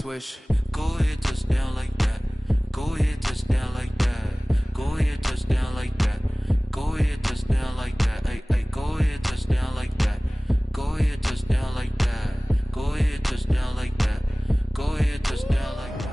swish. Go ahead, touchdown like that. Go ahead, touchdown like that. Go ahead, touchdown like that. Go ahead, touchdown like that. Hey, hey, go ahead, touchdown like that. Go ahead, touchdown like that. Go ahead, touchdown like that. Go ahead, touchdown like that.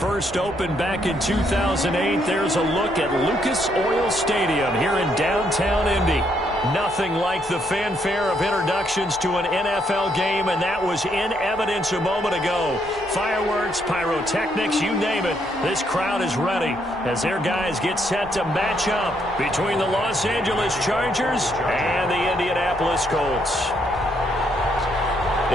First opened back in 2008. There's a look at Lucas Oil Stadium here in downtown Indy. Nothing like the fanfare of introductions to an NFL game, and that was in evidence a moment ago. Fireworks, pyrotechnics, you name it. This crowd is ready as their guys get set to match up between the Los Angeles Chargers and the Indianapolis Colts.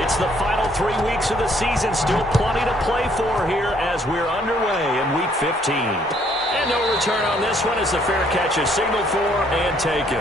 It's the final 3 weeks of the season. Still plenty to play for here as we're underway in Week 15. And no return on this one as the fair catch is signaled for and taken.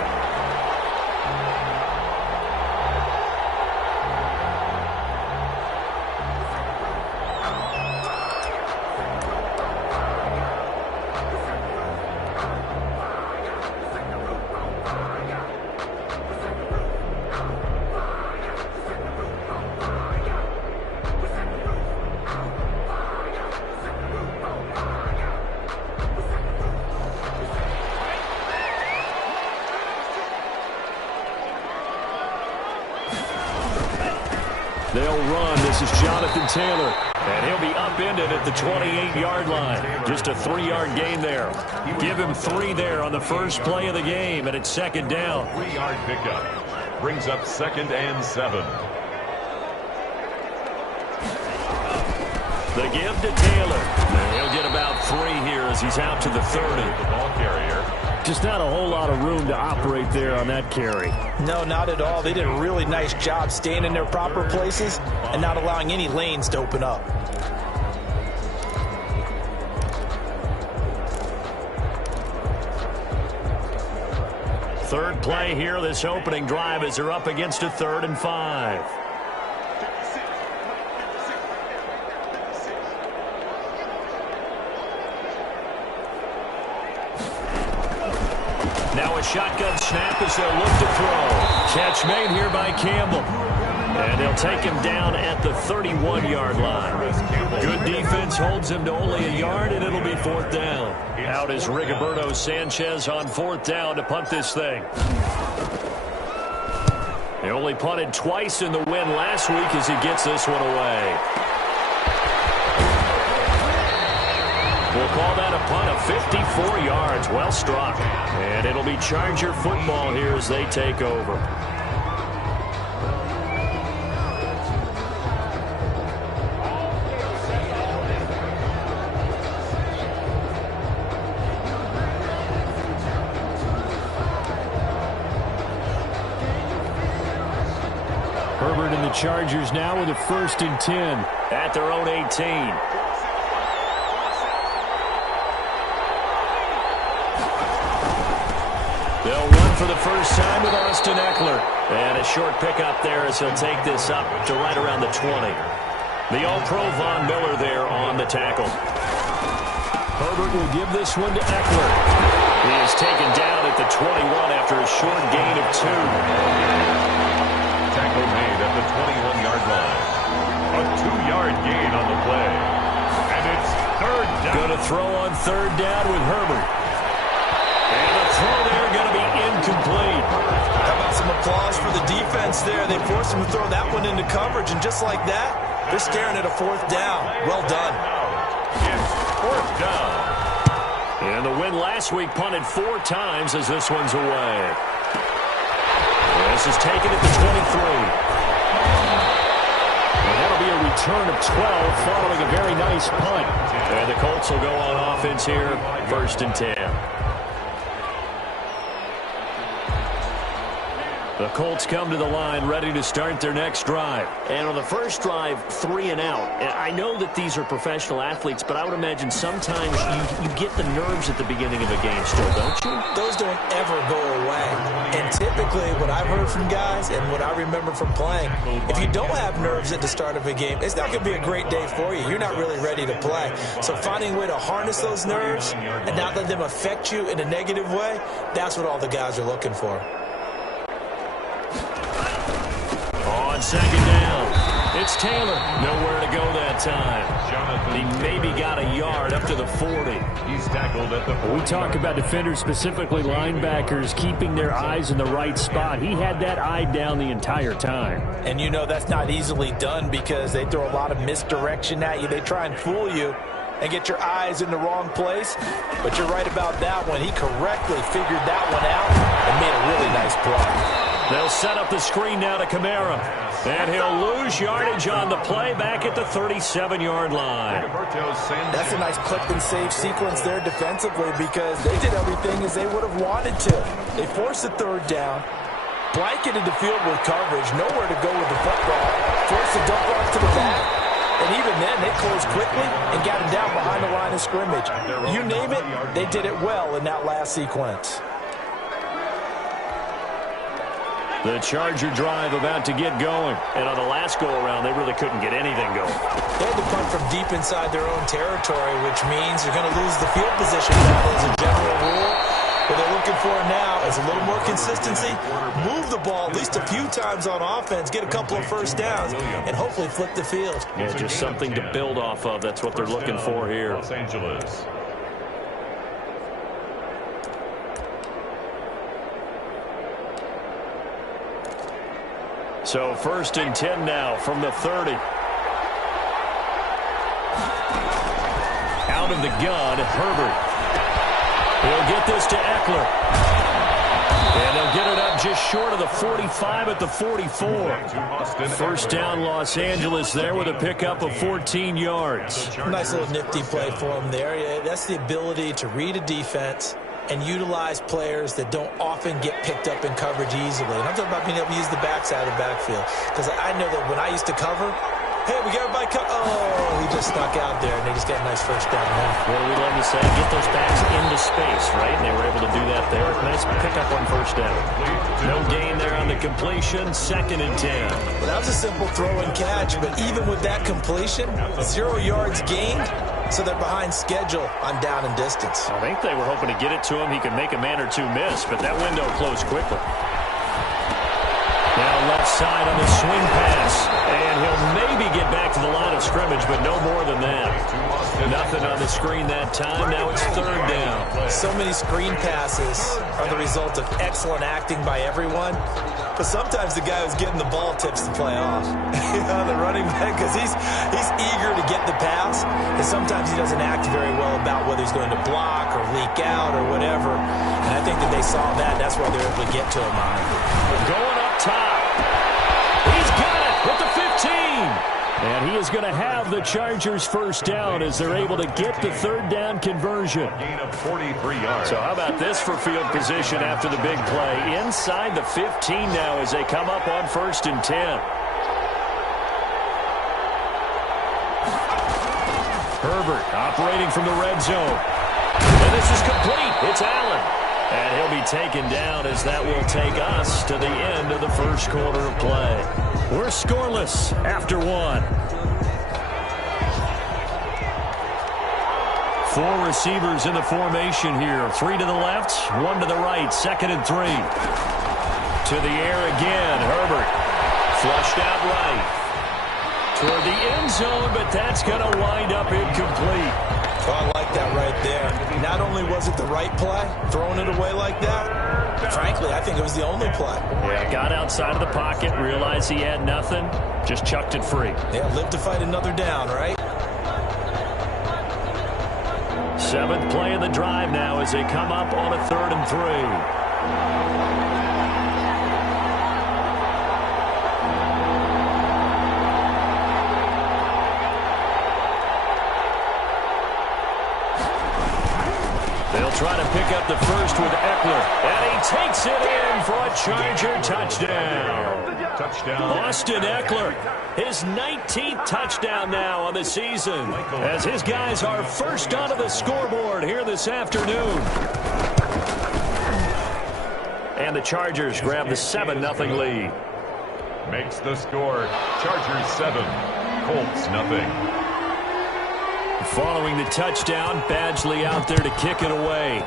They'll run. This is Jonathan Taylor. And he'll be upended at the 28-yard line. Just a 3-yard gain there. Give him 3 there on the first play of the game, and it's second down. 3-yard pickup. Brings up 2nd and 7. The give to Taylor. And he'll get about 3 here as he's out to the 30. The ball carrier. Just not a whole lot of room to operate there on that carry. No, not at all. They did a really nice job staying in their proper places and not allowing any lanes to open up. Third play here, this opening drive as they're up against a 3rd and 5. Now a shotgun snap as they'll look to throw. Catch made here by Campbell. And they'll take him down at the 31-yard line. Good defense holds him to only a yard, and it'll be 4th down. Out is Rigoberto Sanchez on 4th down to punt this thing. They only punted twice in the win last week as he gets this one away. We'll call that a punt of 54 yards. Well struck. And it'll be Charger football here as they take over. Herbert and the Chargers now with a 1st and 10 at their own 18. They'll run for the first time with Austin Eckler. And a short pickup there as he'll take this up to right around the 20. The All-Pro Von Miller there on the tackle. Herbert will give this one to Eckler. He is taken down at the 21 after a short gain of 2. Tackle made at the 21-yard line. A 2-yard gain on the play. And it's 3rd down. Going to throw on 3rd down with Herbert. And the throw there going to be incomplete. How about some applause for the defense there? They forced him to throw that one into coverage, and just like that, they're staring at a 4th down. Well done. It's 4th down. And the win last week punted 4 times as this one's away. This is taken at the 23. And that'll be a return of 12 following a very nice punt. And the Colts will go on offense here, 1st and 10. The Colts come to the line ready to start their next drive. And on the first drive, 3 and out. And I know that these are professional athletes, but I would imagine sometimes you get the nerves at the beginning of a game still, don't you? Those don't ever go away. And typically what I've heard from guys and what I remember from playing, if you don't have nerves at the start of a game, it's not going to be a great day for you. You're not really ready to play. So finding a way to harness those nerves and not let them affect you in a negative way, that's what all the guys are looking for. On 2nd down, It's Taylor. Nowhere to go that time. He maybe got a yard up to the 40. He's tackled at the 40. We talk about defenders, specifically linebackers, keeping their eyes in the right spot. He had that eye down the entire time. And you know that's not easily done because they throw a lot of misdirection at you. They try and fool you and get your eyes in the wrong place. But you're right about that one. He correctly figured that one out and made a really nice play. They'll set up the screen now to Kamara. And he'll lose yardage on the play back at the 37-yard line. That's a nice clip and save sequence there defensively because they did everything as they would have wanted to. They forced the third down, blanketed the field with coverage, nowhere to go with the football, forced the dump off to the back, and even then they closed quickly and got him down behind the line of scrimmage. You name it, they did it well in that last sequence. The Charger drive about to get going. And on the last go-around, they really couldn't get anything going. They had to punt from deep inside their own territory, which means they're going to lose the field position battle as a general rule. What they're looking for now is a little more consistency, move the ball at least a few times on offense, get a couple of first downs, and hopefully flip the field. Yeah, just something to build off of. That's what they're looking for here. Los Angeles. So 1st and 10 now from the 30. Out of the gun, Herbert. He'll get this to Eckler. And they'll get it up just short of the 45 at the 44. First down, Los Angeles there with a pickup of 14 yards. Nice little nifty play for him there. Yeah, that's the ability to read a defense and utilize players that don't often get picked up in coverage easily. And I'm talking about being able to use the backside of the backfield. Because I know that when I used to cover, hey, we got everybody he just snuck out there, and they just got a nice first down there. What do we love to say? Get those backs into space, right? And they were able to do that there. Nice pickup on first down. No gain there on the completion. 2nd and 10. Well, that was a simple throw and catch, but even with that completion, 0 yards gained. So they're behind schedule on down and distance. I think they were hoping to get it to him. He could make a man or two miss, but that window closed quickly. Now left side on the swing pass. And he'll maybe get back to the line of scrimmage, but no more than that. Nothing on the screen that time. Now it's 3rd down. So many screen passes are the result of excellent acting by everyone. But sometimes the guy who's getting the ball tips the play off. The running back, because he's eager to get the pass, and sometimes he doesn't act very well about whether he's going to block or leak out or whatever. And I think that they saw that. That's why they're able to get to him on it. Going up top. He's got it with the 15. And he is going to have the Chargers first down as they're able to get the 3rd down conversion. Gain of 43 yards. So how about this for field position after the big play? Inside the 15 now as they come up on 1st and 10. Herbert operating from the red zone. And this is complete. It's Allen. And he'll be taken down as that will take us to the end of the first quarter of play. We're scoreless after 1. 4 receivers in the formation here. 3 to the left, 1 to the right. 2nd and 3. To the air again. Herbert flushed out right. Toward the end zone, but that's going to wind up incomplete. Oh, I like that right there. Not only was it the right play, throwing it away like that, frankly, I think it was the only play. Yeah, got outside of the pocket, realized he had nothing, just chucked it free. Yeah, live to fight another down, right? 7th play of the drive now as they come up on a 3rd and 3. Trying to pick up the first with Eckler. And he takes it in for a Charger touchdown. Austin Eckler, his 19th touchdown now on the season, as his guys are first onto the scoreboard here this afternoon. And the Chargers grab the 7-0 lead. Makes the score. Chargers 7, Colts 0. Following the touchdown, Badgley out there to kick it away.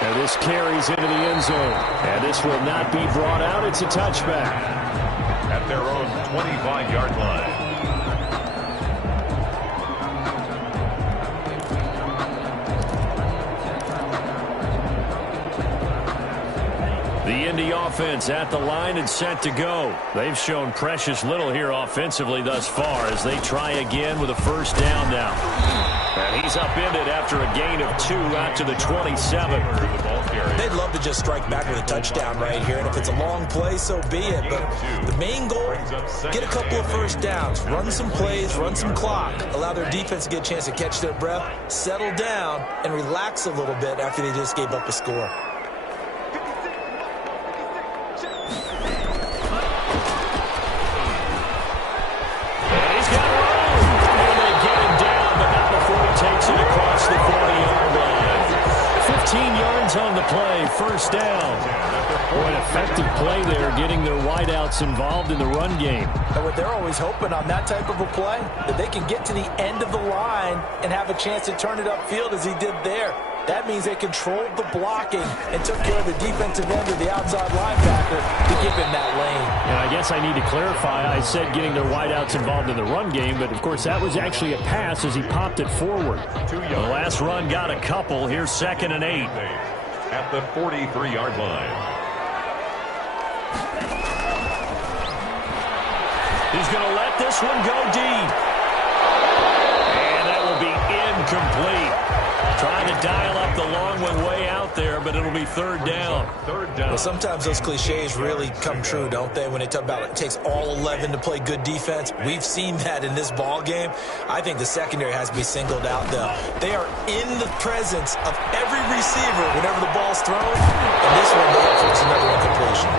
And this carries into the end zone. And this will not be brought out. It's a touchback. at their own 25-yard line. The Indy offense at the line and set to go. They've shown precious little here offensively thus far as they try again with a first down now. And he's upended after a gain of 2 out to the 27. They'd love to just strike back with a touchdown right here, and if it's a long play, so be it. But the main goal, get a couple of first downs, run some plays, run some clock, allow their defense to get a chance to catch their breath, settle down, and relax a little bit after they just gave up a score. On the play, first down. Boy, an effective play there, getting their wideouts involved in the run game. And what they're always hoping on that type of a play, that they can get to the end of the line and have a chance to turn it upfield as he did there. That means they controlled the blocking and took care of the defensive end of the outside linebacker to give him that lane. And I guess I need to clarify, I said getting their wideouts involved in the run game, but of course that was actually a pass as he popped it forward. The last run got a couple. Here's 2nd and 8. At the 43-yard line. He's going to let this one go deep. And that will be incomplete. Trying to dial up the long one way out there, but it'll be 3rd down. Well, sometimes those cliches really come true, don't they? When they talk about it takes all 11 to play good defense. We've seen that in this ball game. I think the secondary has to be singled out, though. They are in the presence of every receiver whenever the ball's thrown. And this one, they have forced another incompletion.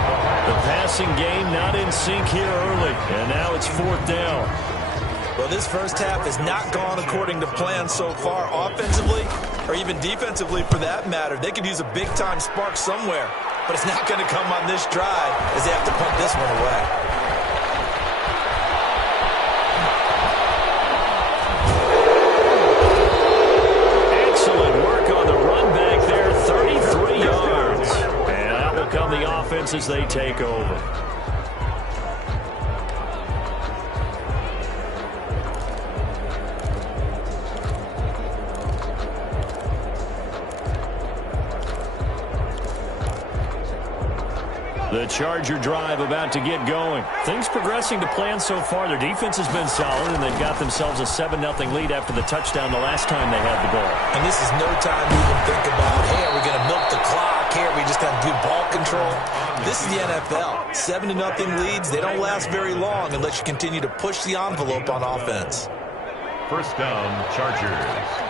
The passing game not in sync here early, and now it's 4th down. Well, this first half has not gone according to plan so far, offensively or even defensively for that matter. They could use a big-time spark somewhere, but it's not going to come on this drive as they have to punt this one away. Excellent work on the run back there, 33 yards. And that will come the offense as they take over. The Charger drive about to get going. Things progressing to plan so far. Their defense has been solid, and they've got themselves a 7-0 lead after the touchdown the last time they had the ball. And this is no time to even think about, hey, are we going to milk the clock? Hey, are we just going to do ball control? This is the NFL. 7-0 leads, they don't last very long unless you continue to push the envelope on offense. First down, Chargers.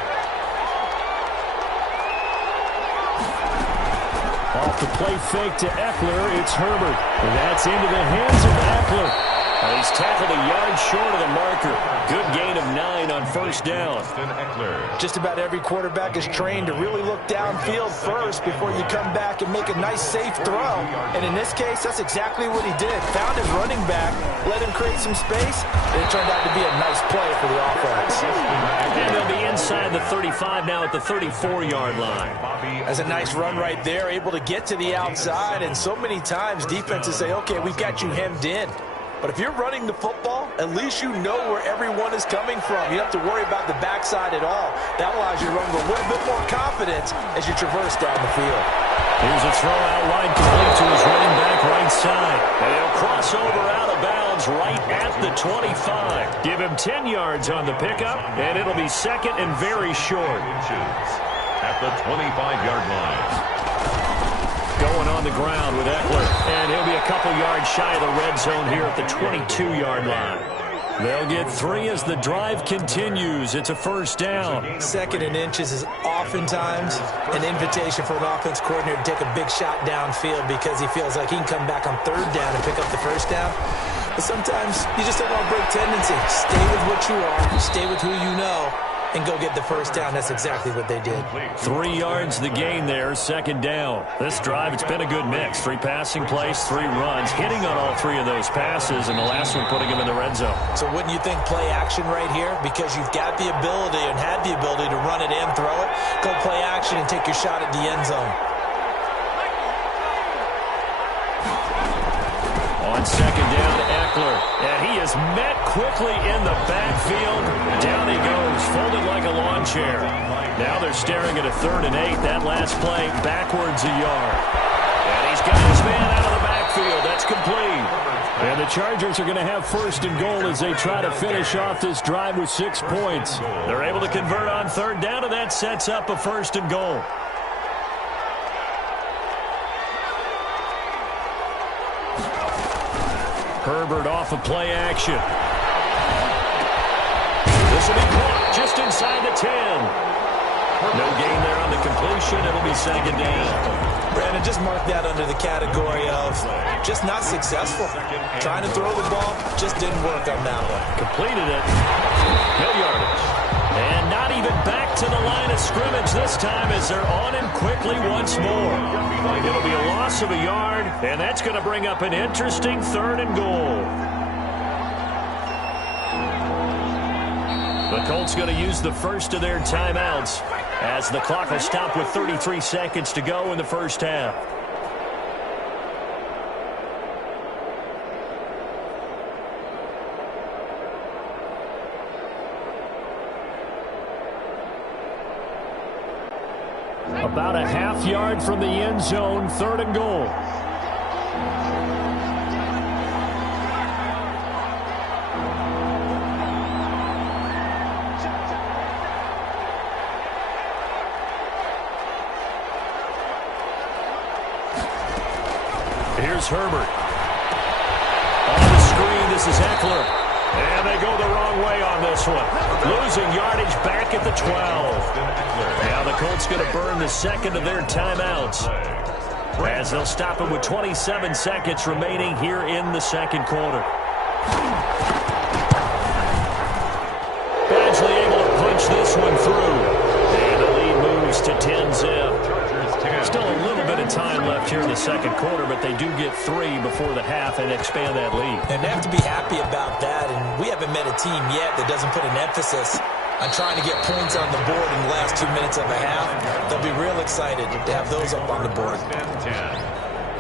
Off the play fake to Eckler, it's Herbert. And that's into the hands of Eckler. He's tackled a yard short of the marker. Good gain of 9 on first down. Just about every quarterback is trained to really look downfield first before you come back and make a nice, safe throw. And in this case, that's exactly what he did. Found his running back, let him create some space, and it turned out to be a nice play for the offense. And they'll be inside the 35 now at the 34-yard line. That's a nice run right there, able to get to the outside. And so many times defenses say, okay, we've got you hemmed in. But if you're running the football, at least you know where everyone is coming from. You don't have to worry about the backside at all. That allows you to run with a little bit more confidence as you traverse down the field. Here's a throw out wide complete to his running back right side. And he'll cross over out of bounds right at the 25. Give him 10 yards on the pickup, and it'll be second and very short. At the 25-yard line. Going on the ground with Eckler, and he'll be a couple yards shy of the red zone here at the 22-yard line. They'll get 3 as the drive continues. It's a first down. 2nd and inches is oftentimes an invitation for an offense coordinator to take a big shot downfield because he feels like he can come back on 3rd down and pick up the first down. But sometimes you just don't want to break tendency. Stay with what you are, stay with who you know, and go get the first down. That's exactly what they did. 3 yards the gain there, 2nd down. This drive, it's been a good mix. 3 passing plays, 3 runs, hitting on all 3 of those passes, and the last one putting him in the red zone. So wouldn't you think play action right here? Because you've got the ability and had the ability to run it and throw it. Go play action and take your shot at the end zone. On 2nd down, Eckler, and he is met quickly in the backfield. Down he goes, folded like a lawn chair. Now they're staring at a 3rd and 8. That last play, backwards a yard. And he's got his man out of the backfield. That's complete. And the Chargers are going to have 1st and goal as they try to finish off this drive with 6 points. They're able to convert on 3rd down, and that sets up a 1st and goal. Herbert off of play action. This will be caught just inside the 10. No gain there on the completion. It'll be 2nd down. Brandon, just mark that under the category of just not successful. Trying to throw the ball, just didn't work on that one. Completed it. No yardage. And not even back to the line of scrimmage this time as they're on him quickly once more. It'll be a loss of a yard, and that's going to bring up an interesting 3rd and goal. The Colts going to use the first of their timeouts as the clock will stop with 33 seconds to go in the first half. About a half yard from the end zone, 3rd and goal. Here's Herbert. On the screen, this is Eckler. And they go the wrong way on this one. Losing yardage back at the 12. Now the Colts going to burn the 2nd of their timeouts as they'll stop it with 27 seconds remaining here in the 2nd quarter. Badgley able to punch this one through. And the lead moves to 10-zip. Still a little bit of time left here in the 2nd quarter, but they do get 3 before the half and expand that lead. And they have to be happy about that, and we haven't met a team yet that doesn't put an emphasis on trying to get points on the board in the last 2 minutes of a half. They'll be real excited to have those up on the board. 10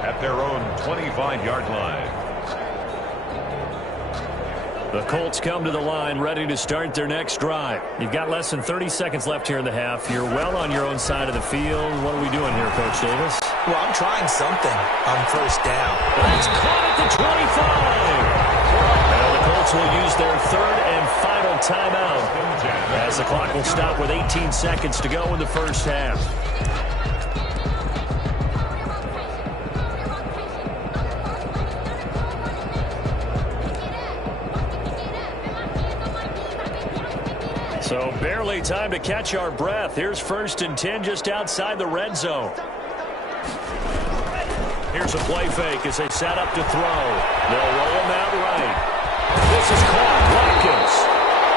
at their own 25-yard line. The Colts come to the line ready to start their next drive. You've got less than 30 seconds left here in the half. You're well on your own side of the field. What are we doing here, Coach Davis? Well, I'm trying something on 1st down. That's caught at the 25. Now the Colts will use their 3rd and final timeout as the clock will stop with 18 seconds to go in the first half. So barely time to catch our breath. Here's 1st and 10 just outside the red zone. Here's a play fake as they set up to throw. They'll roll him out right. This is caught. Watkins.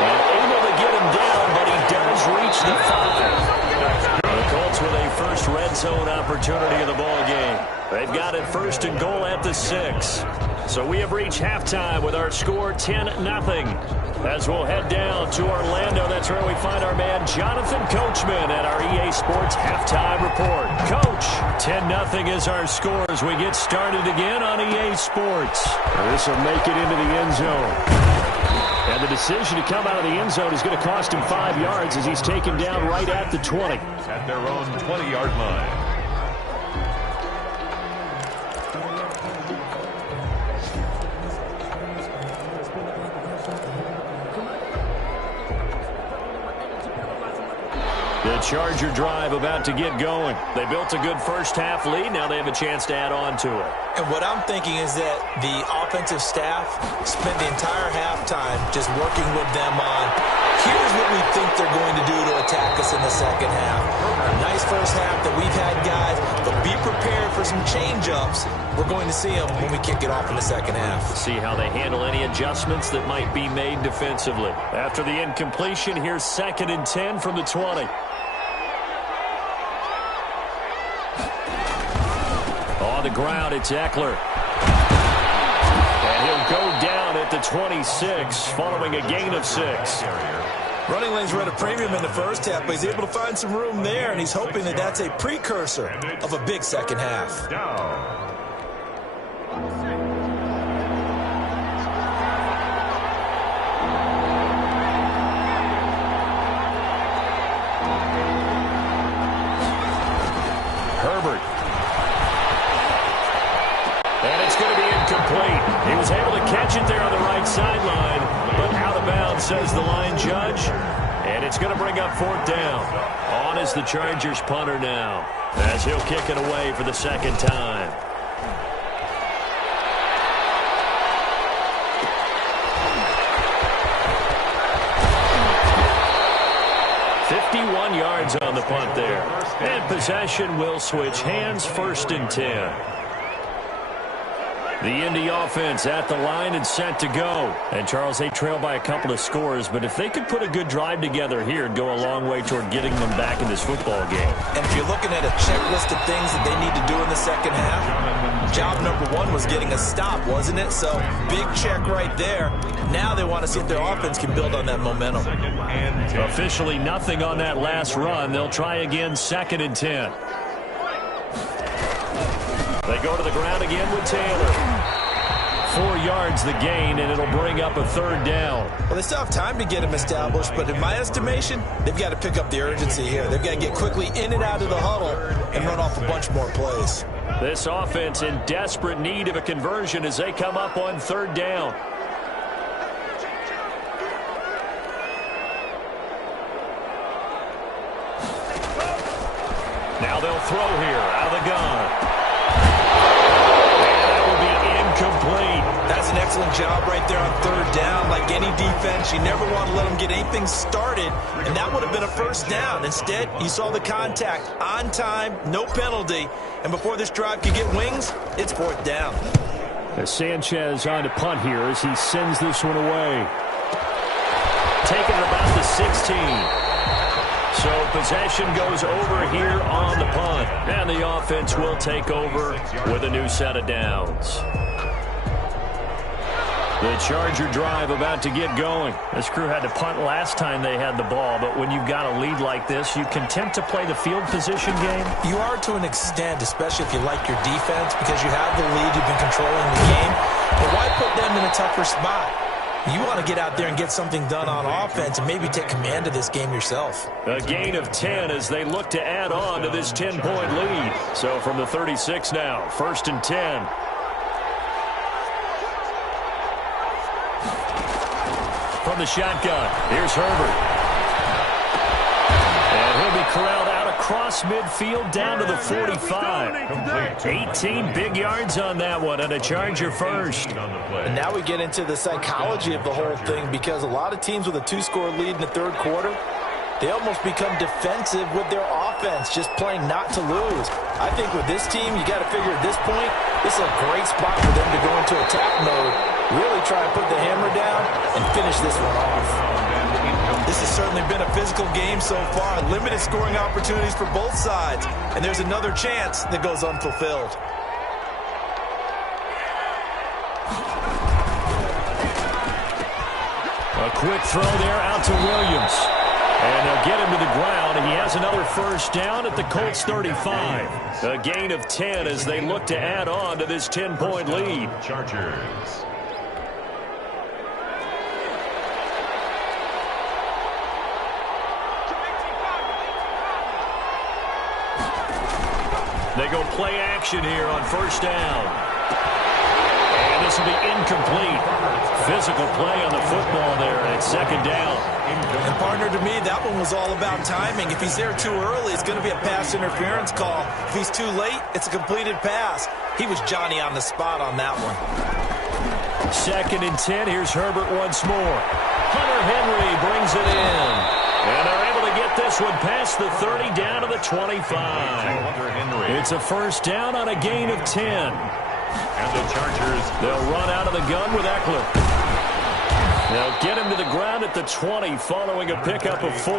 And able to get him down, but he does reach the 5. The Colts with a first red zone opportunity in the ball game. They've got it 1st and goal at the 6. So we have reached halftime with our score 10-0. As we'll head down to Orlando, that's where we find our man Jonathan Coachman at our EA Sports Halftime Report. Coach, 10-0 is our score as we get started again on EA Sports. This will make it into the end zone. And the decision to come out of the end zone is going to cost him 5 yards as he's taken down right at the 20. At their own 20-yard line. The Charger drive about to get going. They built a good first half lead. Now they have a chance to add on to it. And what I'm thinking is that the offensive staff spent the entire halftime just working with them on, here's what we think they're going to do to attack us in the second half. A nice first half that we've had, guys, but be prepared for some change-ups. We're going to see them when we kick it off in the second half. See how they handle any adjustments that might be made defensively. After the incompletion, here's 2nd and 10 from the 20. On the ground, it's Eckler. And he'll go down at the 26, following a gain of 6. Running lanes were at a premium in the first half, but he's able to find some room there, and he's hoping that that's a precursor of a big second half. says the line judge. And it's going to bring up fourth down. On is the Chargers punter now, as he'll kick it away for the second time. Yards on the punt there. And possession will switch hands, 1st and 10. The Indy offense at the line and set to go. And, Charles, they trail by a couple of scores, but if they could put a good drive together here, it'd go a long way toward getting them back in this football game. And if you're looking at a checklist of things that they need to do in the second half, job number 1 was getting a stop, wasn't it? So, big check right there. Now they want to see if their offense can build on that momentum. Officially nothing on that last run. They'll try again, 2nd and 10. They go to the ground again with Taylor. 4 yards the gain, and it'll bring up a 3rd down. Well, they still have time to get him established, but in my estimation, they've got to pick up the urgency here. They've got to get quickly in and out of the huddle and run off a bunch more plays. This offense in desperate need of a conversion as they come up on 3rd down. Now they'll throw here out of the gun. Complete. That's an excellent job right there on 3rd down. Like any defense, you never want to let them get anything started, and that would have been a 1st down. Instead, you saw the contact on time, no penalty, and before this drive could get wings, it's 4th down. As Sanchez on to punt here as he sends this one away. Taking it about the 16. So possession goes over here on the punt, and the offense will take over with a new set of downs. The Charger drive about to get going. This crew had to punt last time they had the ball, but when you've got a lead like this, you content to play the field position game? You are to an extent, especially if you like your defense, because you have the lead, you've been controlling the game. But why put them in a tougher spot? You want to get out there and get something done on offense and maybe take command of this game yourself. A gain of 10 as they look to add on to this 10-point lead. So from the 36 now, 1st and 10. From the shotgun, here's Herbert. And he'll be corralled out across midfield down to the 45. 18 big yards on that one, and a Charger first. And now we get into the psychology of the whole thing, because a lot of teams with a 2-score lead in the 3rd quarter, they almost become defensive with their offense, just playing not to lose. I think with this team, you got to figure at this point, this is a great spot for them to go into attack mode, really try and put the hammer down and finish this one off. This has certainly been a physical game so far. Limited scoring opportunities for both sides. And there's another chance that goes unfulfilled. A quick throw there out to Williams. And they'll get him to the ground. He has another 1st down at the Colts 35. A gain of 10 as they look to add on to this 10-point lead. Chargers. They go play action here on 1st down. And this will be incomplete. Physical play on the football there at 2nd down. And partner, to me, that one was all about timing. If he's there too early, it's going to be a pass interference call. If he's too late, it's a completed pass. He was Johnny on the spot on that one. 2nd and 10. Here's Herbert once more. Hunter Henry brings it in. And they're able to get this one past the 30 down to the 25. It's a 1st down on a gain of 10. And the Chargers, they'll run out of the gun with Eckler. They'll get him to the ground at the 20 following a pickup of 4.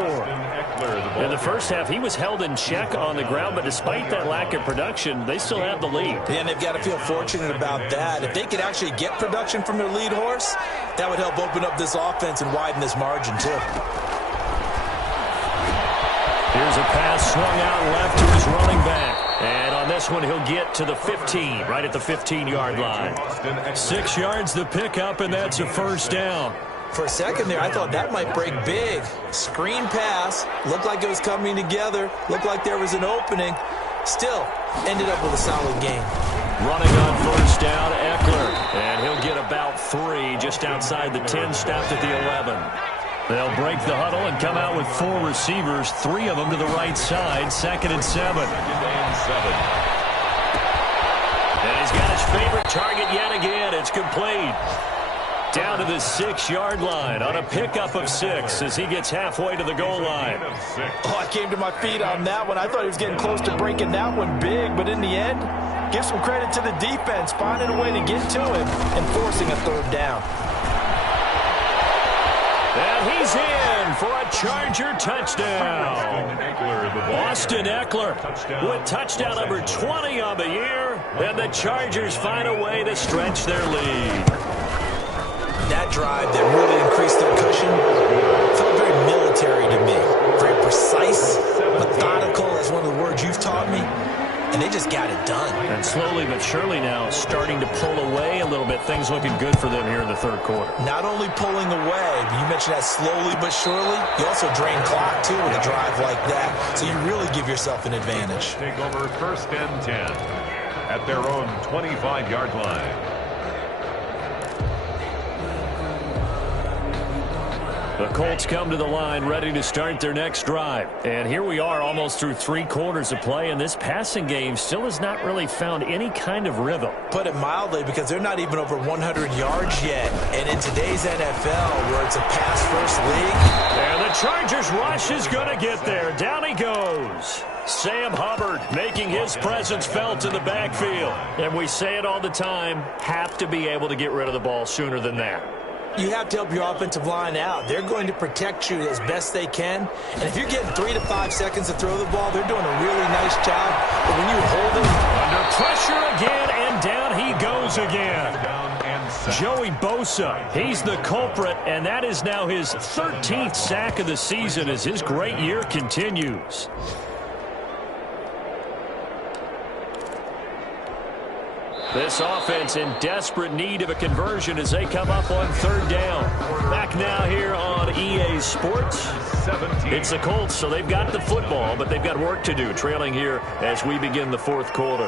In the first half, he was held in check on the ground, but despite that lack of production, they still have the lead. Yeah, and they've got to feel fortunate about that. If they could actually get production from their lead horse, that would help open up this offense and widen this margin, too. Here's a pass swung out left to his running back. And on this one, he'll get to the 15, right at the 15-yard line. 6 yards the pickup, and that's a 1st down. For a second there, I thought that might break big. Screen pass, looked like it was coming together, looked like there was an opening. Still, ended up with a solid game. Running on 1st down, Eckler. And he'll get about 3 just outside the 10, stopped at the 11. They'll break the huddle and come out with 4 receivers, 3 of them to the right side, 2nd and 7. And he's got his favorite target yet again. It's complete. Down to the 6-yard line on a pickup of 6 as he gets halfway to the goal line. Oh, I came to my feet on that one. I thought he was getting close to breaking that one big, but in the end, give some credit to the defense, finding a way to get to him and forcing a 3rd down. And he's in for a Charger touchdown. Austin Eckler with touchdown number 20 on the year, and the Chargers find a way to stretch their lead. That drive that really increased their cushion felt very military to me. Very precise, methodical, that's one of the words you've taught me. And they just got it done. And slowly but surely now starting to pull away a little bit. Things looking good for them here in the 3rd quarter. Not only pulling away, you mentioned that slowly but surely, you also drain clock too with a drive like that. So you really give yourself an advantage. Take over 1st and 10 at their own 25-yard line. The Colts come to the line ready to start their next drive. And here we are almost through 3 quarters of play, and this passing game still has not really found any kind of rhythm. Put it mildly, because they're not even over 100 yards yet. And in today's NFL, where it's a pass-first league. And the Chargers rush is going to get there. Down he goes. Sam Hubbard making his presence felt in the backfield. And we say it all the time, have to be able to get rid of the ball sooner than that. You have to help your offensive line out. They're going to protect you as best they can. And if you're getting 3 to 5 seconds to throw the ball, they're doing a really nice job. But when you hold them under pressure again, and down he goes again. Joey Bosa, he's the culprit, and that is now his 13th sack of the season as his great year continues. This offense in desperate need of a conversion as they come up on 3rd down. Back now here on EA Sports. It's the Colts, so they've got the football, but they've got work to do, trailing here as we begin the 4th quarter.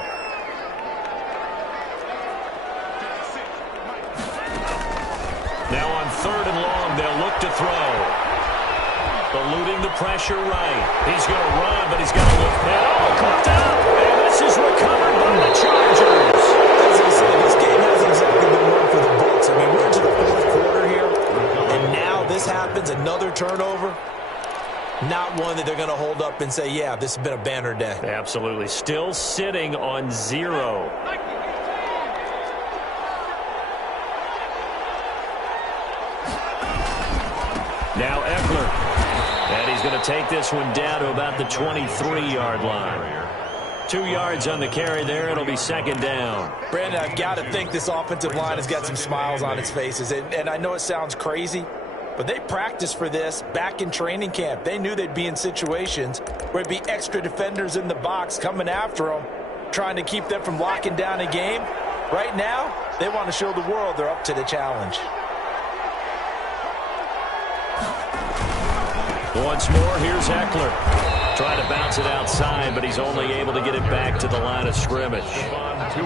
Now on 3rd and long, they'll look to throw. Eluding the pressure right. He's going to run, but he's got to look. Caught up, and this is recovered by the Chargers. As I said, this game hasn't exactly been one for the books. I mean, we're into the 4th quarter here, and now this happens, another turnover. Not one that they're going to hold up and say, yeah, this has been a banner day. Absolutely. Still sitting on 0. Now Eckler. And he's going to take this one down to about the 23-yard line. 2 yards on the carry there. It'll be 2nd down. Brandon, I've got to think this offensive line has got some smiles on its faces. And I know it sounds crazy, but they practiced for this back in training camp. They knew they'd be in situations where it'd be extra defenders in the box coming after them, trying to keep them from locking down a game. Right now, they want to show the world they're up to the challenge. Once more, here's Eckler. Trying to bounce it outside, but he's only able to get it back to the line of scrimmage. 2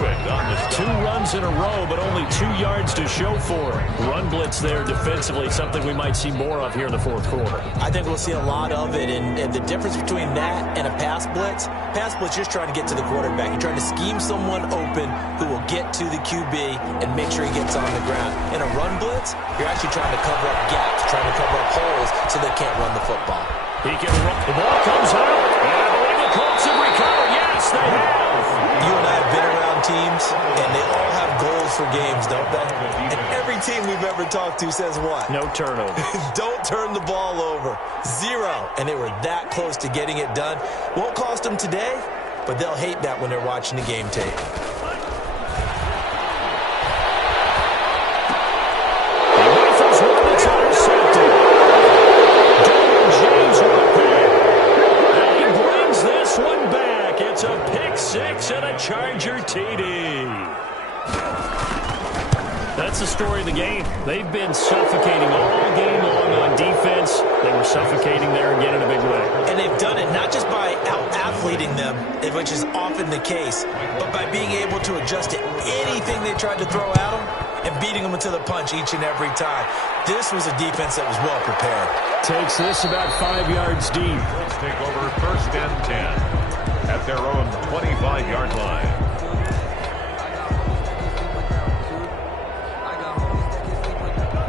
runs in a row, but only 2 yards to show for it. Run blitz there defensively, something we might see more of here in the 4th quarter. I think we'll see a lot of it, and the difference between that and a pass blitz, you're just trying to get to the quarterback. You're trying to scheme someone open who will get to the QB and make sure he gets on the ground. In a run blitz, you're actually trying to cover up gaps, trying to cover up holes so they can't run the football. He can run. The ball comes out, and I believe the Colts have recovered. Yes, they have. You and I have been around teams, and they all have goals for games, don't they? And every team we've ever talked to says what? No turnover. Don't turn the ball over. 0. And they were that close to getting it done. Won't cost them today, but they'll hate that when they're watching the game tape. Charger TD. That's the story of the game. They've been suffocating all game long on defense. They were suffocating there again in a big way. And they've done it not just by out-athleting them, which is often the case, but by being able to adjust to anything they tried to throw at them and beating them them to the punch each and every time. This was a defense that was well prepared. Takes this about 5 yards deep. Let's take over 1st and 10 at their own 25-yard line.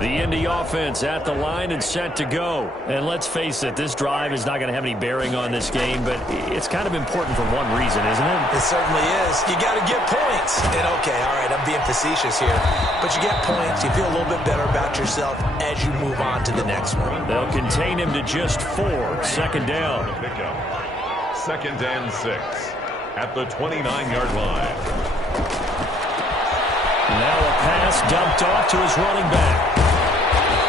The Indy offense at the line and set to go. And let's face it, this drive is not going to have any bearing on this game, but it's kind of important for one reason, isn't it? It certainly is. You got to get points. And okay, all right, I'm being facetious here. But you get points, you feel a little bit better about yourself as you move on to the next one. They'll contain him to just 4. 2nd down. 2nd and 6 at the 29-yard line. Now a pass dumped off to his running back.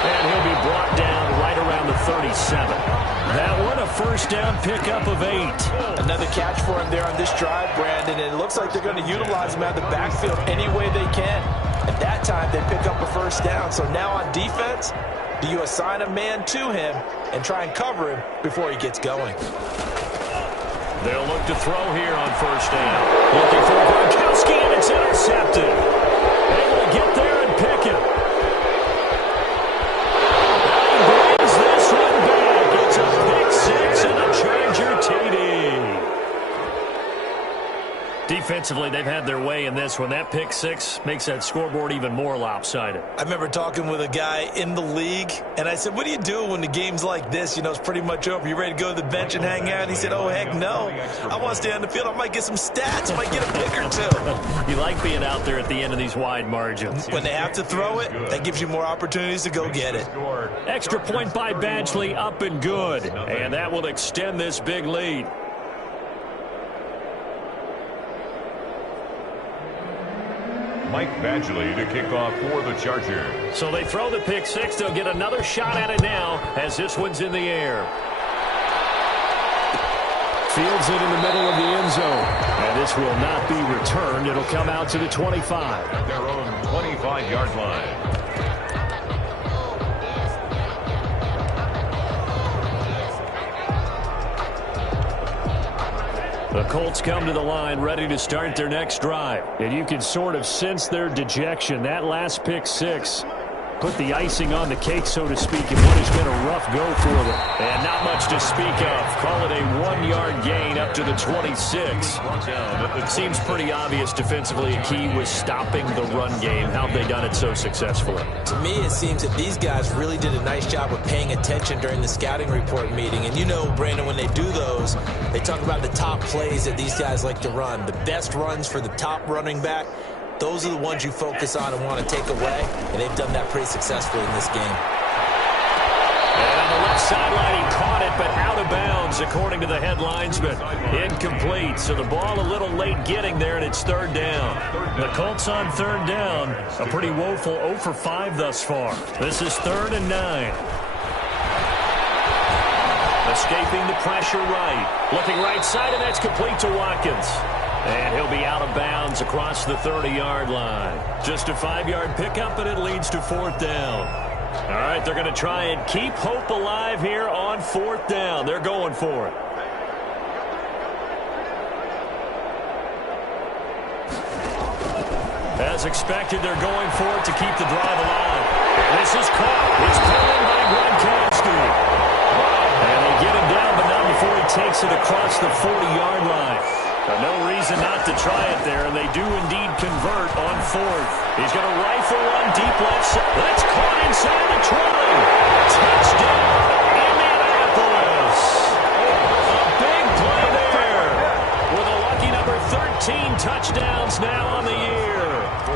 And he'll be brought down right around the 37. That one a 1st down pickup of 8. Another catch for him there on this drive, Brandon, and it looks like they're going to utilize him out of the backfield any way they can. At that time, they pick up a 1st down. So now on defense, do you assign a man to him and try and cover him before he gets going? They'll look to throw here on 1st down. Looking for Gronkowski, and it's intercepted. Able to get there and pick him. Brings this one back. It's a pick 6 and a Charger TD. Defensively, they've had their way in this one. That pick 6 makes that scoreboard even more lopsided. I remember talking with a guy in the league, and I said, what do you do when the game's like this? You know, it's pretty much over. You ready to go to the bench and hang out? And he said, oh, heck no. I want to stay on the field. I might get some stats. I might get a pick or 2. You like being out there at the end of these wide margins. When they have to throw it, that gives you more opportunities to go get it. Extra point by Badgley, up and good. And that will extend this big lead. Mike Badgley to kick off for the Chargers. So they throw the pick 6. They'll get another shot at it now as this one's in the air. Fields it in the middle of the end zone. And this will not be returned. It'll come out to the 25. At their own 25-yard line. The Colts come to the line ready to start their next drive. And you can sort of sense their dejection. That last pick 6 put the icing on the cake, so to speak, in what has been a rough go for them. And not much to speak of. Call it a 1-yard gain up to the 26. It seems pretty obvious defensively a key was stopping the run game. How have they done it so successfully? To me, it seems that these guys really did a nice job of paying attention during the scouting report meeting. And you know, Brandon, when they do those, they talk about the top plays that these guys like to run. The best runs for the top running back. Those are the ones you focus on and want to take away, and they've done that pretty successfully in this game. And on the left sideline, he caught it, but out of bounds, according to the headlines, but incomplete. So the ball a little late getting there, and it's 3rd down. The Colts on 3rd down, a pretty woeful 0 for 5 thus far. This is 3rd and 9. Escaping the pressure right. Looking right side, and that's complete to Watkins. And he'll be out of bounds across the 30-yard line. Just a 5-yard pickup, and it leads to 4th down. All right, they're going to try and keep hope alive here on 4th down. They're going for it. As expected, they're going for it to keep the drive alive. And this is caught. It's pulled in by Gronkowski. And they get him down, but not before he takes it across the 40-yard line. No reason not to try it there, and they do indeed convert on 4th. He's going to rifle one deep left side. That's caught inside the 20. Touchdown, Indianapolis. A big play there with a lucky number 13 touchdowns now on the year.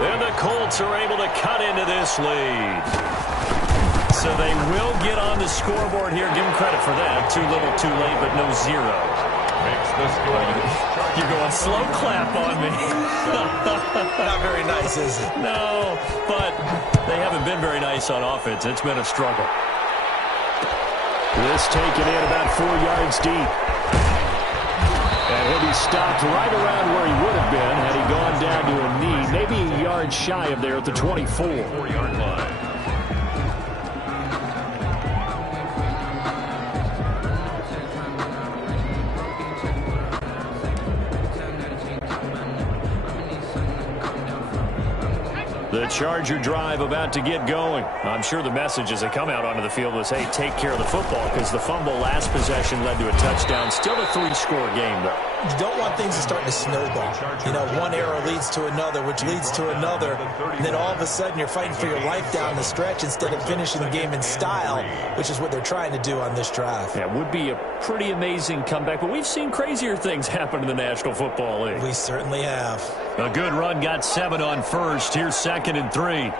And the Colts are able to cut into this lead. So they will get on the scoreboard here. Give them credit for that. Too little, too late, but no 0. Makes the score. You're going slow clap on me. Not very nice, is it? No, but they haven't been very nice on offense. It's been a struggle. This taken in about 4 yards deep. And he'll be stopped right around where he would have been had he gone down to a knee, maybe a yard shy of there at the 24. 4-yard line. The Charger drive about to get going. I'm sure the message as they come out onto the field was, hey, take care of the football, because the fumble last possession led to a touchdown. Still a 3-score game, though. You don't want things to start to snowball. You know, one error leads to another, which leads to another, and then all of a sudden you're fighting for your life down the stretch instead of finishing the game in style, which is what they're trying to do on this drive. Yeah, it would be a pretty amazing comeback, but we've seen crazier things happen in the National Football League. We certainly have. A good run got 7 on first. Here's 2nd and 3.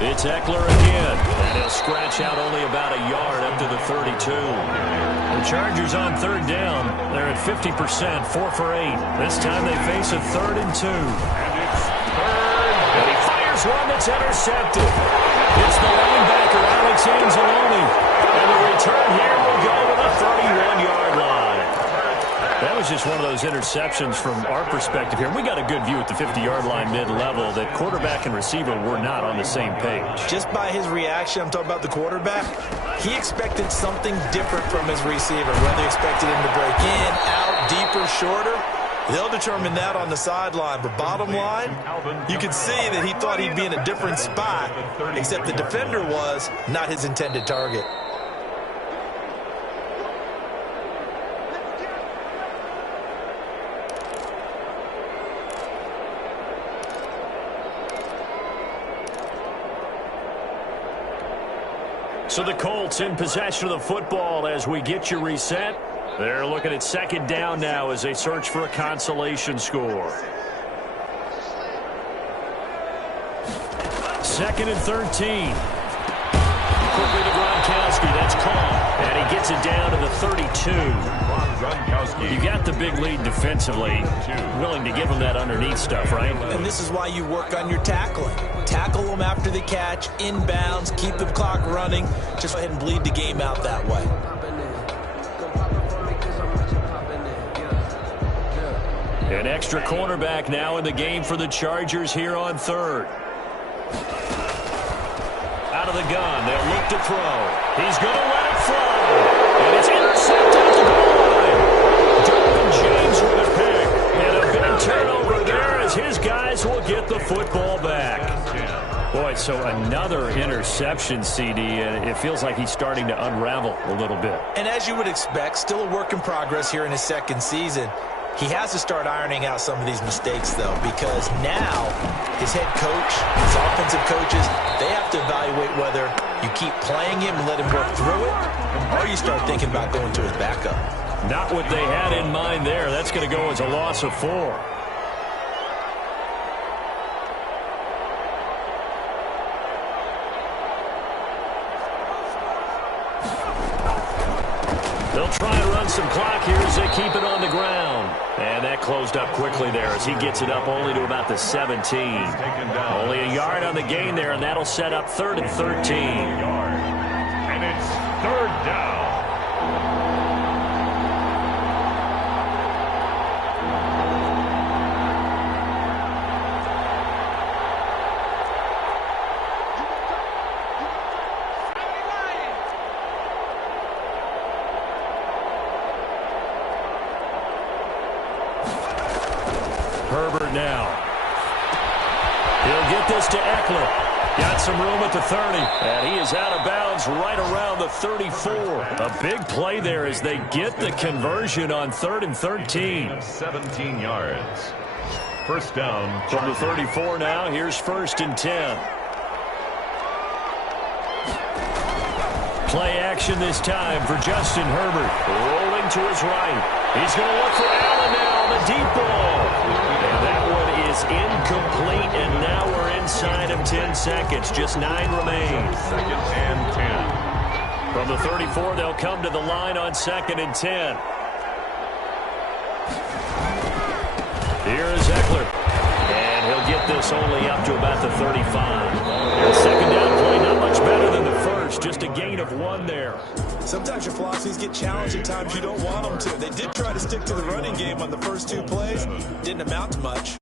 It's Eckler again, and he'll scratch out only about a yard up to the 32. The Chargers on 3rd down. They're at 50%, 4 for 8. This time they face a 3rd and 2. And it's 3rd. And he fires one that's intercepted. It's the linebacker, Alex Anzalone. And the return here will go to the 31-yard line. That was just one of those interceptions from our perspective here. We got a good view at the 50-yard line mid-level that quarterback and receiver were not on the same page. Just by his reaction, I'm talking about the quarterback, he expected something different from his receiver. Whether he expected him to break in, out, deeper, shorter, they'll determine that on the sideline. But bottom line, you can see that he thought he'd be in a different spot, except the defender was not his intended target. So the Colts in possession of the football as we get you reset. They're looking at 2nd down now as they search for a consolation score. 2nd and 13. Quickly to Gronkowski. That's caught. And he gets it down to the 32. You got the big lead defensively. Willing to give him that underneath stuff, right? And this is why you work on your tackling. Tackle them after the catch, inbounds, keep the clock running. Just go ahead and bleed the game out that way. An extra cornerback now in the game for the Chargers here on 3rd. Out of the gun, they'll look to throw. He's going to let it fly. And it's intercepted at the goal line. Derwin James with a pick. And a big turnover there as his guys will get the football back. Boy, so another interception, CD, and it feels like he's starting to unravel a little bit. And as you would expect, still a work in progress here in his 2nd season. He has to start ironing out some of these mistakes, though, because now his head coach, his offensive coaches, they have to evaluate whether you keep playing him and let him work through it, or you start thinking about going to his backup. Not what they had in mind there. That's going to go as a loss of 4. They'll try and run some clock here as they keep it on the ground. And that closed up quickly there as he gets it up only to about the 17. Only a yard on the gain there, and that'll set up 3rd and 13. And it's 3rd down. Herbert now. He'll get this to Eckler. Got some room at the 30. And he is out of bounds right around the 34. A big play there as they get the conversion on 3rd and 13. 17 yards. 1st down. From the 34 now, here's 1st and 10. Play action this time for Justin Herbert. Rolling to his right. He's going to look for Allen now on the deep ball. And that one is incomplete, and now we're inside of 10 seconds. Just 9 remain. 2nd and 10. From the 34, they'll come to the line on 2nd and 10. Here is Eckler. And he'll get this only up to about the 35. And 2nd down play, not much better than the first. Just a gain of 1 there. Sometimes your philosophies get challenged at times you don't want them to. They did try to stick to the running game on the first 2 plays. Didn't amount to much.